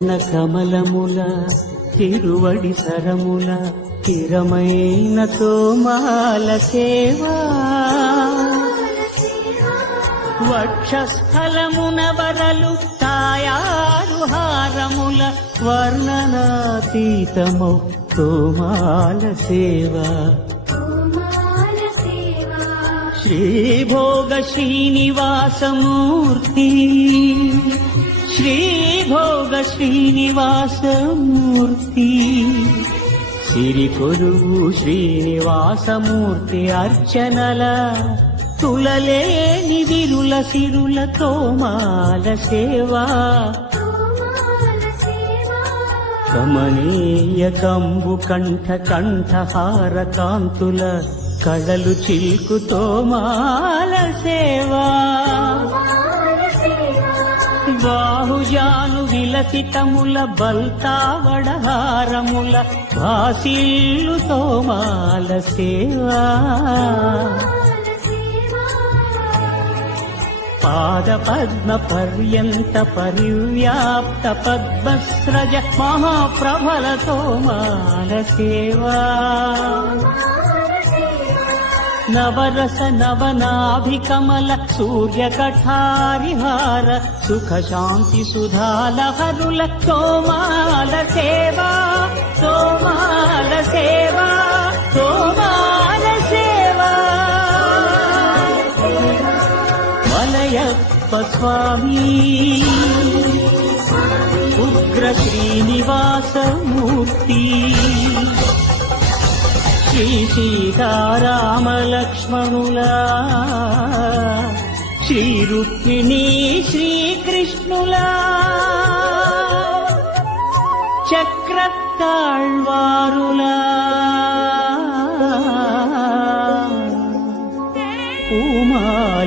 కమలముల తిరువడి సరముల స్థిరమైన తోమాల సేవా వక్షస్థలమున వరలు తాయారు హారముల వర్ణనాతీతమౌ తోమాల సేవా శ్రీభోగ శ్రీనివాసమూర్తి శ్రీభోగ శ్రీనివాసమూర్తి సిరికొలువు శ్రీనివాసమూర్తి అర్చనల తులలేని విరుల సిరుల తోమాల సేవా కమనీయ కంబు కంఠ కంఠహార కాంతుల కళలు చిల్కు తోమాల సేవా బాహుజాను విలసితముల బల్తావడహారముల భాసిల్లు తోమాల సేవా పాద పద్మ పర్యంత పరివ్యాప్త పద్మస్రజ మహాప్రభల తోమాల సేవా నవరస నవనాభికమల సూర్యకఠారిహార సుఖ శాంతి సుధాలహరుల తోమాల సేవా తోమాల సేవా తోమాల సేవా వలయప్ప స్వామి ఉగ్ర శ్రీనివాసమూర్తి శ్రీ సీతారామలక్ష్మణులా శ్రీ రుక్మిణీ శ్రీకృష్ణులా చక్రతాళ్వారులా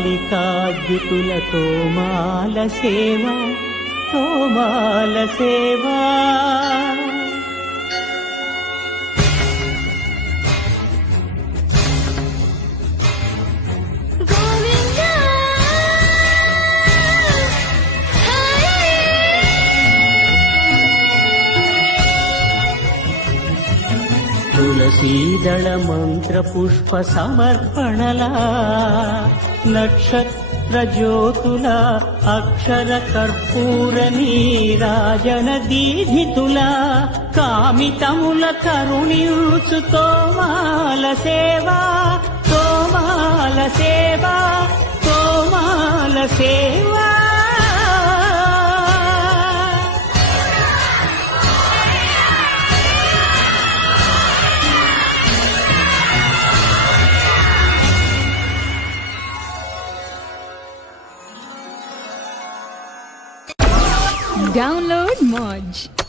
పూమాలికాద్యుతుల తోమాల సేవా తోమాల సేవా తులసీదళ మంత్ర పుష్ప సమర్పణలా నక్షత్ర జ్యోతుల అక్షర కర్పూర నీరాజన దీధితుల కామితముల కరుణించు తోమాల సేవా తోమాల సేవా తోమాల సేవా Download Moj.